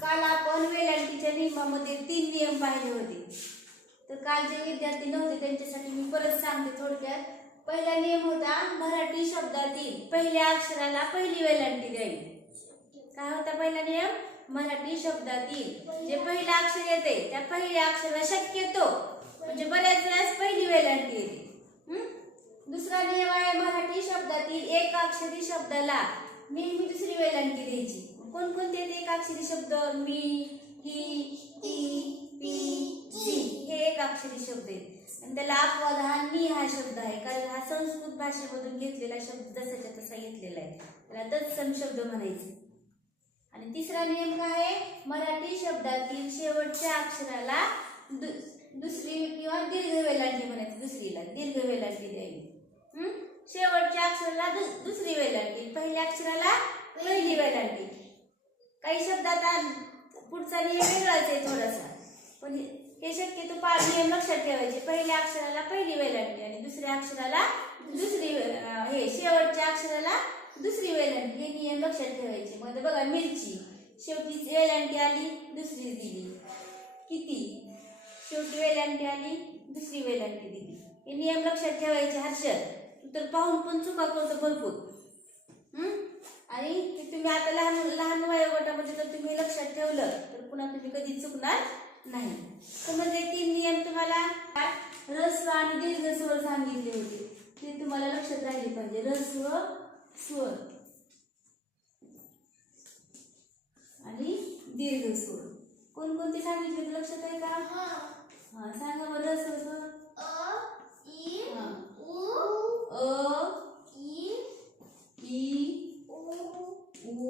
काल आपण वेलांटीच्या नियमामध्ये तीन नियम पाहिले होते. तर काल जे विद्यार्थी नव्हते त्यांच्यासाठी मी परत सांगते थोडक्यात. पहिला नियम होता मराठी शब्दातील पहिल्या अक्षराला पहिली वेलांटी द्यावी. काय होता पहिला नियम? मराठी शब्दातील जे पहिलं अक्षर येते त्या पहिल्या अक्षराला शक्यतो म्हणजे बऱ्याच वेळेस पहिली वेलांटी येते. दुसरा नियम आहे मराठी शब्दातील एक अक्षरी शब्दाला नेहमी दुसरी वेलांटी द्यायची. कोणकोणते ते एक अक्षरी शब्द? मी ही ती पी जी हे एक अक्षरी शब्द आहेत. आणि त्याला अपवाद हा मी हा शब्द आहे. कारण हा संस्कृत भाषेमधून घेतलेला शब्द जसाच्या तसा घेतलेला आहे. त्याला तत्सम शब्द म्हणायचे. आणि तिसरा नियम काय आहे? मराठी शब्दातील शेवटच्या अक्षराला दु- दुसरी किंवा दीर्घ वेलांटी म्हणायची. दुसरीला दीर्घ वेलांटी द्यावी शेवटच्या अक्षराला दुसरी वेलांटी पहिल्या अक्षराला पहिली काही शब्दात आ- पुढचा नियम वेगळाच आहे थोडासा. पण हे- शक्यतो पाच नियम लक्षात ठेवायचे. पहिल्या अक्षराला पहिली वेलांटी आणि दुसऱ्या अक्षराला दुसरी हे शेवटच्या अक्षराला दुसरी वेलांटी. हे नियम लक्षात ठेवायचे. मग बघा मिरची. शेवटी वेलांटी आली दुसरी दिली. किती? शेवटी वेलांटी आली दुसरी वेलांटी दिली. हे नियम लक्षात ठेवायचे हर्षद. तर पाहून पण चुका करतो भरपूर. आणि तुम्ही आता लहान लहान वयोगटामध्ये जर तुम्ही लक्षात ठेवलं तर पुन्हा तुम्ही कधी चुकणार नाही. तर म्हणजे तीन नियम तुम्हाला रस्व आणि दीर्घ स्वर सांगितले होते. ते तुम्हाला लक्षात राहिले पाहिजे. रस्व स्वर. आणि दीर्घ स्वर. कोणकोणते सांगितले ते लक्षात आहे का? हा. सांगा बरं रस्व स्वर. अ ई उ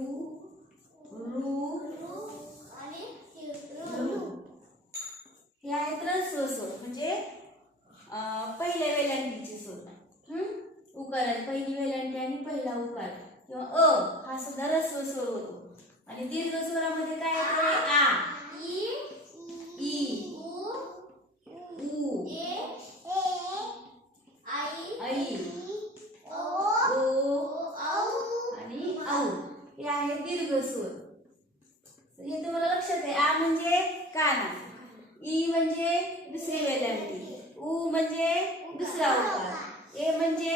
रू हे आहेत रस्व स्वर म्हणजे अं, पहिल्या वेलांटीचे स्वर हं? उकारात पहिली वेलांटी आणि पहिला उकार किंवा अ हा सुद्धा रस्व स्वर होतो आणि दीर्घ स्वरामध्ये काय येते आ ई उ ऐ ओ आणि औ हे आहे दीर्घ स्वर हे तुम्हाला लक्षात आहे. आ म्हणजे काना. ई म्हणजे दुसरी वेलांटी उ म्हणजे दुसरा उकार ए म्हणजे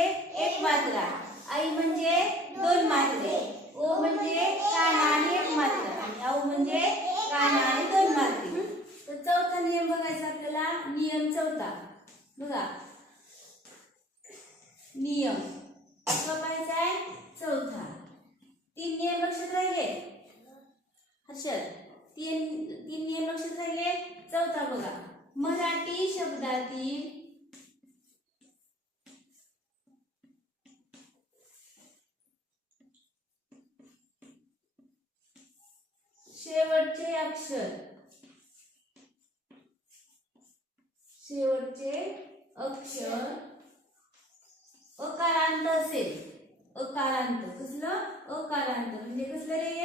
एक मात्रा. आई म्हणजे दोन मात्रे. ओ म्हणजे काना आणि एक मात्रा. आणि औ म्हणजे काना आणि दोन मात्रे. तर चौथा नियम बघायचा आपल्याला. नियम चौथा. बघा. नियम. कुठला पाहायचा आहे चौथा तीन नियम लक्षात राहिले अक्षर. तीन तीन नियम लक्षात राहिले? चौथा बघा. मराठी शब्दातील शेवटचे अक्षर. शेवटचे अक्षर. अकारांत असेल. अकारांत. कसलं? अकारांत. म्हणजे कसलं रे?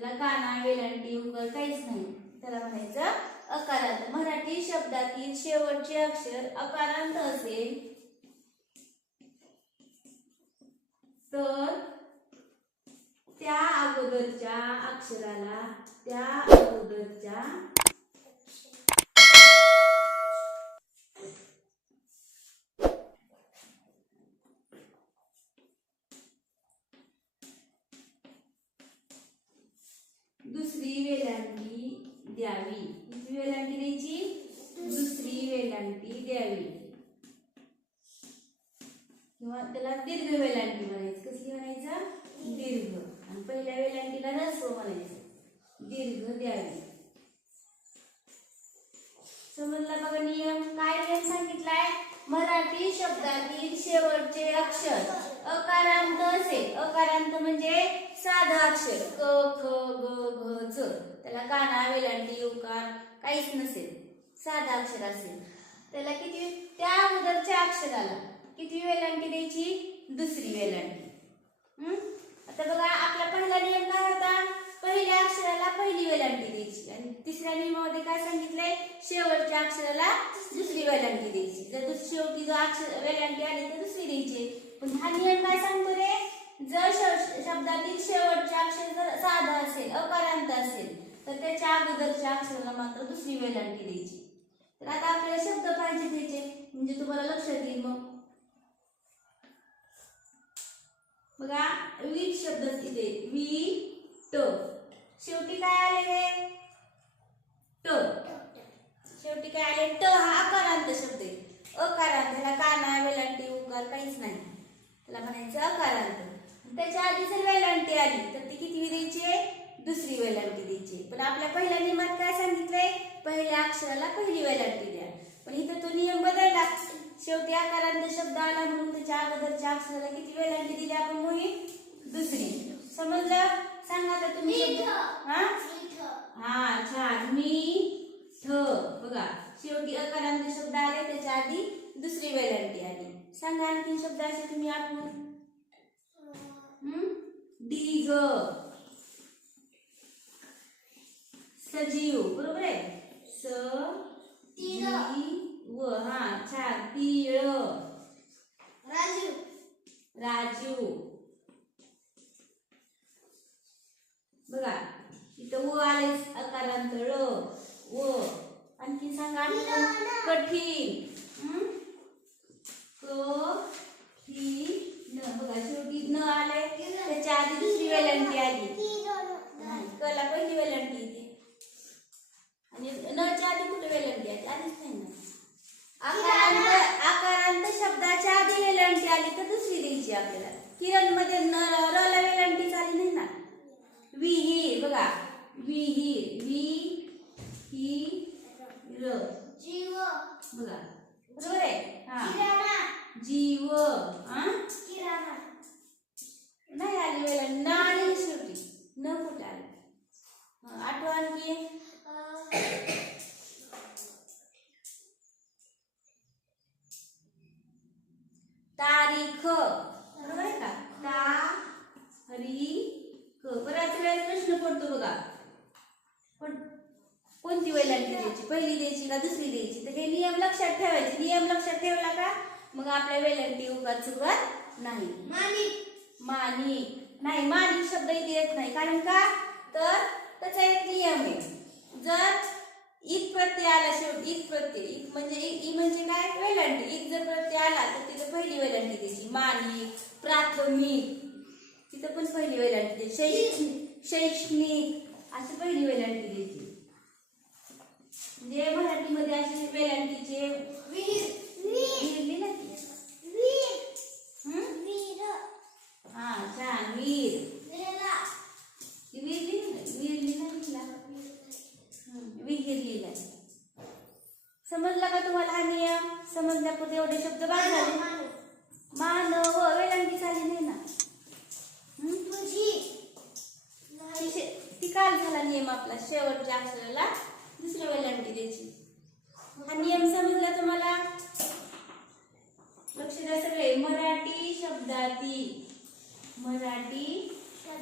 त्याला काना वेलांटी उकर काहीच नाही. त्याला म्हणायचं अकारांत. मराठी शब्दातील शेवटचे अक्षर अकारांत असेल. तर त्या अगोदरच्या अक्षराला त्या अगोदरच्या दुसरी वेलांटी द्यावी. किती वेलांटी द्यायची? दुसरी वेलांटी द्यावी. किंवा त्याला दीर्घ वेलांटी म्हणायची. कसली म्हणायचं? दीर्घ. आणि पहिल्या वेलांटीला रस्व म्हणायचं. दीर्घ द्यावी. समजला बघा नियम? काय नियम सांगितलाय? मराठी शब्दातील शेवटचे अक्षर. अकार असेल अकारांत म्हणजे साधं अक्षर. क ख ग घ च त्याला काना वेलांटी उकार काहीच नसेल. साधा अक्षर असेल. त्याला किती त्या अगोदरच्या अक्षराला किती वेलांटी द्यायची? दुसरी वेलांटी. आता बघा आपला पहिला नियम काय होता? पहिल्या अक्षराला पहिली वेलांटी द्यायची. आणि तिसऱ्या नियमामध्ये काय सांगितलंय? शेवटच्या अक्षराला दुसरी वेलांटी द्यायची. जर शेवटी जो अक्षर वेलांटी आली तर दुसरी द्यायची. पण हा नियम काय सांगतो? जर शब्दातील शेवटचे अक्षर जर साधा असेल अकारांत असेल तर त्याच्या अगोदरच्या अक्षराला मात्र दुसरी वेलांटी द्यायची. तर आता आपल्याला शब्द पाहिजे त्याचे. म्हणजे तुम्हाला लक्षात येईल मग. बघा वीट शब्द इथे वी ट शेवटी काय आले ट. शेवटी काय आले? ट हा अकारांत शब्द आहे. अकारांत त्याला काना वेलांटी उकार काहीच नाही. त्याला म्हणायचं अकारांत. त्याच्या आधी जर वेलांटी आली तर ती किती द्यायची दुसरी वेलांटी द्यायची पण आपल्या पहिल्या नियमात काय सांगितलंय? पहिल्या अक्षराला पहिली वेलांटी द्या. पण इथं तो नियम बदलला. शेवटी आकारांत शब्द आला म्हणून त्याच्या अगोदरच्या अक्षराला किती वेलांटी दिली आपण मोहीम दुसरी. समजलं? सांगा आता तुम्ही. हा? हा छान. मी ठ. बघा. शेवटी अकारांत शब्द आले त्याच्या आधी दुसरी वेलांटी आली. सांगा आणखी शब्द असे तुम्ही आठवून. दीर्घ सजीव बरोबर आहे? स तीळ. व हा छान. तीळ. राजू राजू बघा इथं व आले अकारांत ळ व आणखी सांगा. कठीण. हं? बघा शेवटी न आलंय त्याच्या आधी दुसरी वेलांटी आली. कला पहिली वेलांटी येते आणि नच्या आधी कुठे वेलांटी आली? आधीच नाही ना. आकारांत आकारांत शब्दाच्या आधी वेलांटी आली तर दुसरी द्यायची आपल्याला. किरणमध्ये न रला वेलांटी आली नाही ना. विहीर बघा. विहीर वि ही र जीव. बघा. बरोबर आहे? हा. जीव हा नाही आली वेळेला न आली शेवटी न कुठे आली. आठवण आठवा आणखी. तारीख. बरोबर का? तारीख. बऱ्याच वेळेस प्रश्न पडतो बघा. पण कोणती वेलांटी द्यायची? पहिली द्यायची का दुसरी द्यायची? तर हे नियम लक्षात ठेवायचे. नियम लक्षात ठेवला का? मग आपल्या वेलांटी उगात सुरुवात नाही. मानिक नाही मानिक शब्द इथे येत नाही. कारण का? तर त्याचा एक नियम आहे. जर ईद प्रत्यय आला शेवटी ईद प्रत्यय. ईद म्हणजे इ म्हणजे काय? वेलांटी ईद जर प्रत्यय आला तर तिथे पहिली वेलांटी द्यायची मानिक प्राथमिक. तिथं पण पहिली वेलांटी द्यायची शैक्षणिक शैक्षणिक. अशी पहिली वेलांटी द्यायची म्हणजे मराठीमध्ये अशी वेलांटीचे विहीर. लिहिली ना एवढे शब्द बाद झाले मानव. वेलांटी झाली नाही ना? तुझी. ती काल झाला नियम आपला शेवटच्या अक्षराला दुसरी वेलांटी द्यायची. हा नियम समजला तुम्हाला? लक्ष द्या सगळे. मराठी शब्दातील मराठी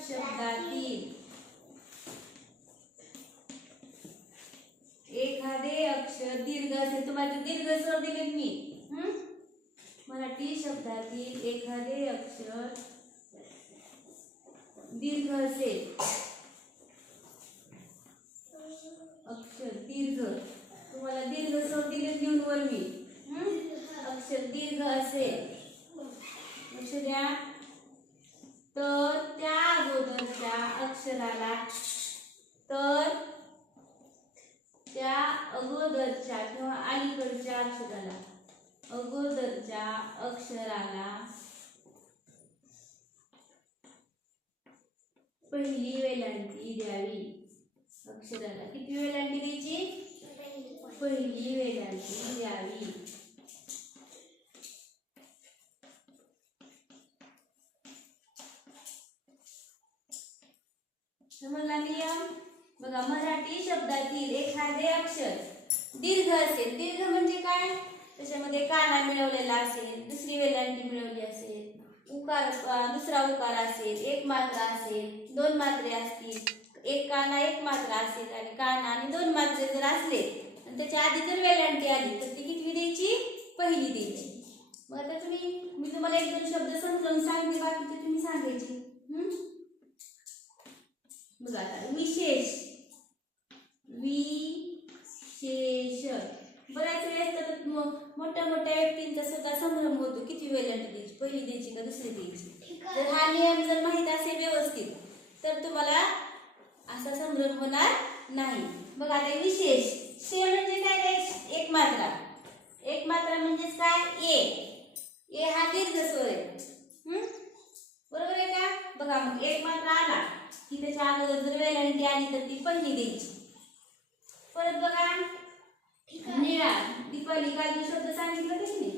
शब्दातील एखादे अक्षर दीर्घ असेल. तुम्हाला दीर्घ स्वर दिलेत मी? मराठी शब्दातील एखादे अक्षर दीर्घ असेल. अक्षर दीर्घ. तुम्हाला दीर्घ स्वर दिलेत लिहून वर मी. अक्षर दीर्घ असेल. लक्ष द्या. तर त्या अगोदरच्या अक्षराला तर त्या अगोदरच्या किंवा अलीकडच्या अक्षराला अगोदरच्या अक्षराला पहिली वेलांटी द्यावी. अक्षराला किती वेलांटी द्यायची? पहिली वेलांटी द्यावी. समजला नियम? बघा मराठी शब्दातील एखादे अक्षर दीर्घ असेल दीर्घ म्हणजे काय? त्याच्यामध्ये काना मिळवलेला असेल दुसरी वेलांटी मिळवली असेल उकार दुसरा उकार असेल एक मात्रा असेल दोन मात्रे असतील एक काना एक मात्रा असेल आणि काना आणि दोन मात्रे जर असले आणि त्याच्या आधी जर वेलांटी आली तर ती कितवी द्यायची? पहिली द्यायची. मग आता तुम्ही मी तुम्हाला एक दोन शब्द समजावून सांगते बाकीचे तुम्ही सांगायचे हम्म? बघा आता विशेष विशेष बऱ्याच वेळेस तर म- मोठ्या मोठ्या व्यक्तींचा सुद्धा संभ्रम होतो किती वेलांटी द्यायची पहिली द्यायची का दुसरी द्यायची जर हा नियम जर माहीत असेल व्यवस्थित तर तुम्हाला असा संभ्रम होणार नाही. बघा आता विशेष. शे म्हणजे काय एक मात्रा. एक मात्रा म्हणजेच काय? ए. ए हा दीर्घ स्वर आहे? बरोबर आहे का? बघा मग एक मात्रा आला. की त्याच्या अगोदर जर वेलांटी आली तर ती पहिली द्यायची. परत बघा. निळा. दीपाली जो शब्द सांगितलं की नाही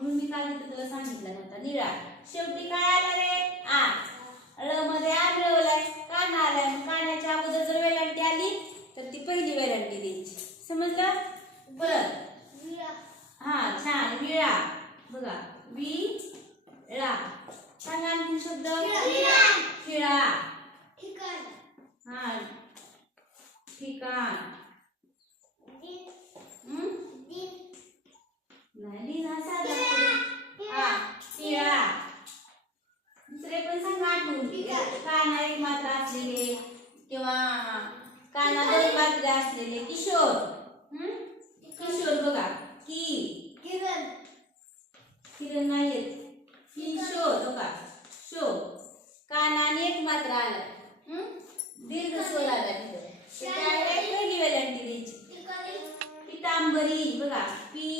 म्हणून मी काल तिथं तुला सांगितलं नव्हता. निळा. शेवटी काय आला रे? आ ळ मध्ये आ मिळवलाय काना आलाय कानाच्या अगोदर जर वेलांटी आली तर ती पहिली वेलांटी द्यायची. समजलं? परत. विरा हा छान. विळा बघा. वि ळा सांगा आणखी शब्द. खिळा हा. ठिकाण. नाही दुसरे पण सांगा आठवून काना एक मात्रा असलेले किंवा काना दोन मात्रा असलेले किशोर? किशोर बघा की किरण किरण नाहीत किशोर बघा शो कानाने एक मात्रा आला? दीर्घ स्वर आला तिथं? पहिली वेलांटी द्यायची पितांबरी बघा पितांबरी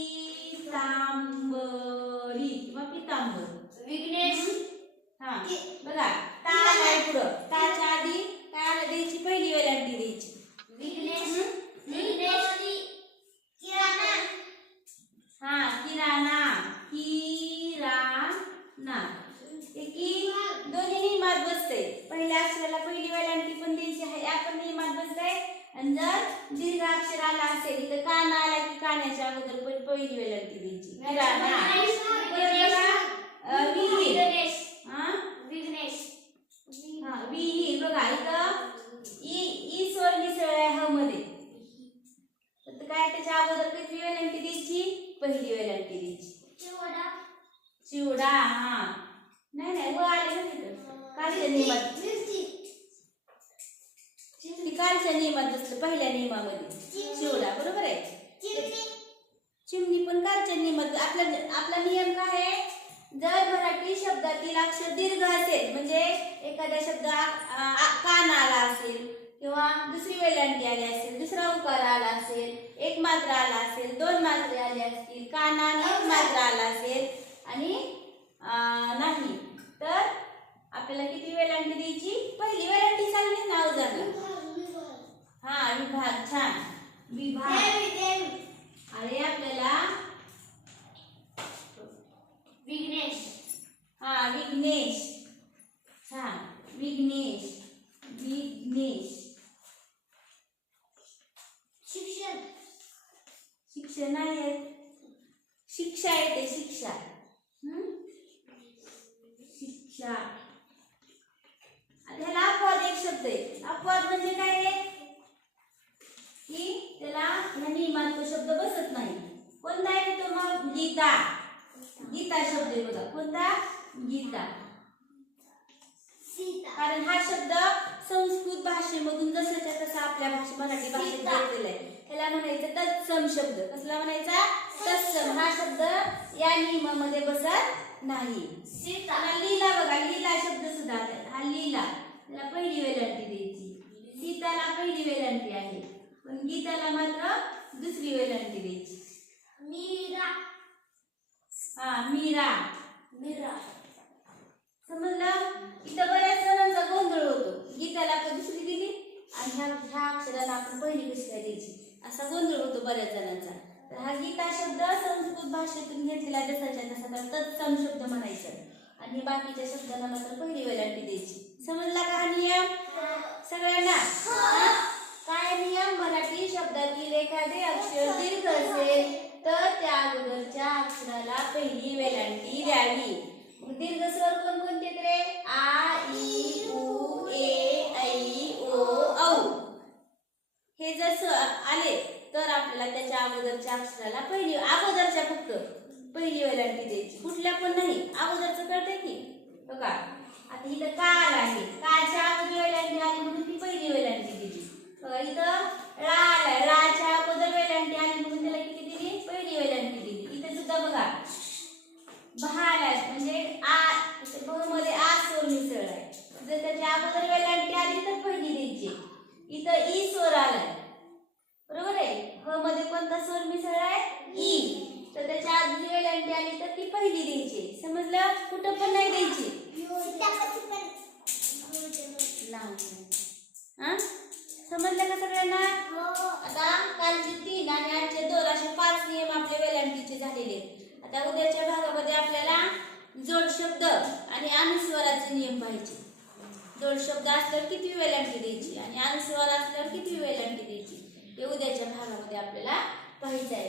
पितांबर विघ्नेश. हा. बघा ता आलाय पुढं. ताच्या आधी काय आलं द्यायची पहिली वेलांटी द्यायची. विघ्नेश. विघ्नेश. किराणा. हा किराणा. किराणा. की दोन्ही नियमात बसते पहिल्या अक्षराला पहिली वेलांटी पण द्यायची आहे या पण नियमात बसते आणि जर दीर्घ अक्षर आला असेल तर काना आला की कानाच्या अगोदर पण पहिली वेलांटी द्यायची. किराणा परत बघा, अं, विहीर विघ्नेश. हा? विघ्नेश. हा विहीर बघा इथं ई ई स्वर मिसळलाय ह मध्ये. तर काय त्याच्या अगोदर किती वेलांटी द्यायची पहिली वेलांटी द्यायची. चिवडा. चिवडा हा. नाही नाही व आले ना तिथं. कालच्या नियमात. ती कालच्या नियमात बसलं पहिल्या नियमामध्ये. चिवडा. बरोबर आहे? चिमणी चिमणी पण कालच्या नियमात आपला आपला नियम काय आहे? जर मराठी शब्दातील अक्षर दीर्घ असेल म्हणजे एखादा शब्द आ- कान आला असेल किंवा दुसरी वेलांटी आली असेल दुसरा उकार आला असेल एक मात्रा आला असेल दोन मात्रे आले असतील कानाने एक मात्रा आला असेल आणि आ, नाही तर आपल्याला किती वेलांटी द्यायची पहिली वेलांटी सांगली नाव झालं हा विभाग छान विभाग देवी देवी आणि आपल्याला विघ्नेश हा विघ्नेश छान विघ्नेश विघ्नेश शिक्षण शिक्षण आहे शिक्षा येते शिक्षा? शिक्षा. आणि ह्याला अपवाद एक शब्द आहे. अपवाद म्हणजे काय रे? की त्याला ह्या नियमात तो शब्द बसत नाही. कोणता आहे तो मग? गीता. गीता शब्द आहे बघा. कोणता? गीता. सीता. कारण हा शब्द संस्कृत भाषेमधून जसाच्या तसा आपल्या भाषे मराठी भाषेत सीता. जोडलेला आहे. त्याला म्हणायचं तत्सम शब्द. कसला म्हणायचा? तत्सम हा शब्द या नियमामध्ये बसत नाही. लीला बघा लीला शब्द सुद्धा. हा लीला. त्याला पहिली वेलांटी द्यायची. सीताला पहिली वेलांटी आहे. पण गीताला मात्र दुसरी वेलांटी द्यायची. मीरा. हा मीरा. मीरा. समजलं? इथं बऱ्याच जणांचा गोंधळ होतो. गीताला आपण दुसरी दिली आणि ह्या ह्या अक्षराला आपण पहिली कशी काय द्यायची. असा गोंधळ होतो बऱ्याच जणांचा. तर हा गीता शब्द संस्कृत भाषेतून घेतलेला जसाच्या तसा तर तत्सम शब्द म्हणायचं. आणि बाकीच्या शब्दांना मात्र पहिली वेलांटी द्यायची. समजला का नियम? सगळ्यांना? हा? काय नियम? मराठी शब्दातील एखादे अक्षर दीर्घ असेल तर त्या अगोदरच्या अक्षराला पहिली वेलांटी द्यावी. दीर्घ स्वर कोणकोणते रे आ इ उ ए ऐ ओ औ. हे जर स- आले तर आपल्याला त्याच्या अगोदरच्या अक्षराला पहिली अगोदरच्या फक्त पहिली वेलांटी द्यायची. कुठल्या पण नाही अगोदरचं कळते की? बघा आता इथं काल आहे. कालच्या अगोदर वेलांटी आली म्हणून ती पहिली वेलांटी दिली. इथं रा आहे. राच्या अगोदर वेलांटी आली म्हणून त्याला किती दिली? पहिली वेलांटी दिली. इथे सुद्धा बघा भालाय म्हणजे आ ब मध्ये आ आहे. जर त्याच्या अगोदर वेलांटी आली तर पहिली द्यायची. इथं ई स्वर आलाय. बरोबर आहे? ह मध्ये कोणता स्वर मिसळला आहे? ई. तर त्याच्या आधी जी वेलांटी आली तर ती पहिली द्यायची. समजलं? कुठं पण नाही द्यायची. समजलं का सगळ्यांना? हो, हो. आता कालचे तीन आणि आजचे दोन असे पाच नियम आपले वेलांटीचे झालेले आता उद्याच्या भागामध्ये आपल्याला जोड शब्द आणि अनुस्वराचे नियम पाहिजे जोड शब्द असल्यावर किती वेलांटी द्यायची आणि अनुस्वर असल्यावर किती वेलांटी द्यायची? उद्याच्या भागामध्ये आपल्याला पाहिजे आहे.